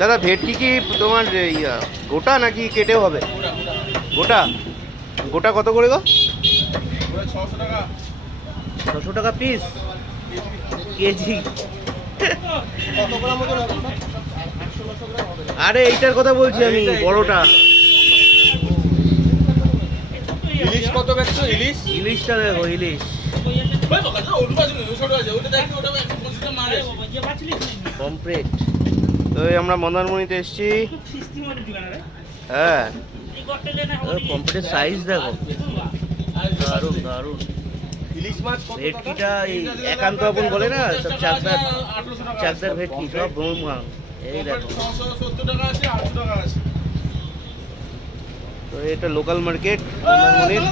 দাদা ভেটকি কি তোমার ইয়া গোটা নাকি কেটেও হবে? গোটা? গোটা কত করে গো? ছশো টাকা পিস কেজি? আরে এইটার কথা বলছি আমি বড়টা। ইলিশ কত বেচছো ইলিশ? ইলিশটা দেখো ইলিশ। পমপ্লেট তো আমরা মন্দারমণিতে এসেছি। হ্যাঁ। পমপ্লেটের সাইজ দেখো। দারুণ দারুণ। ভেটকিটা এই একান্ত আপন বলে না সব চাকদার চাকদার ভেটকি সব ব্রহ্মা। এই দেখো। তো এটা লোকাল মার্কেট মন্দারমণির।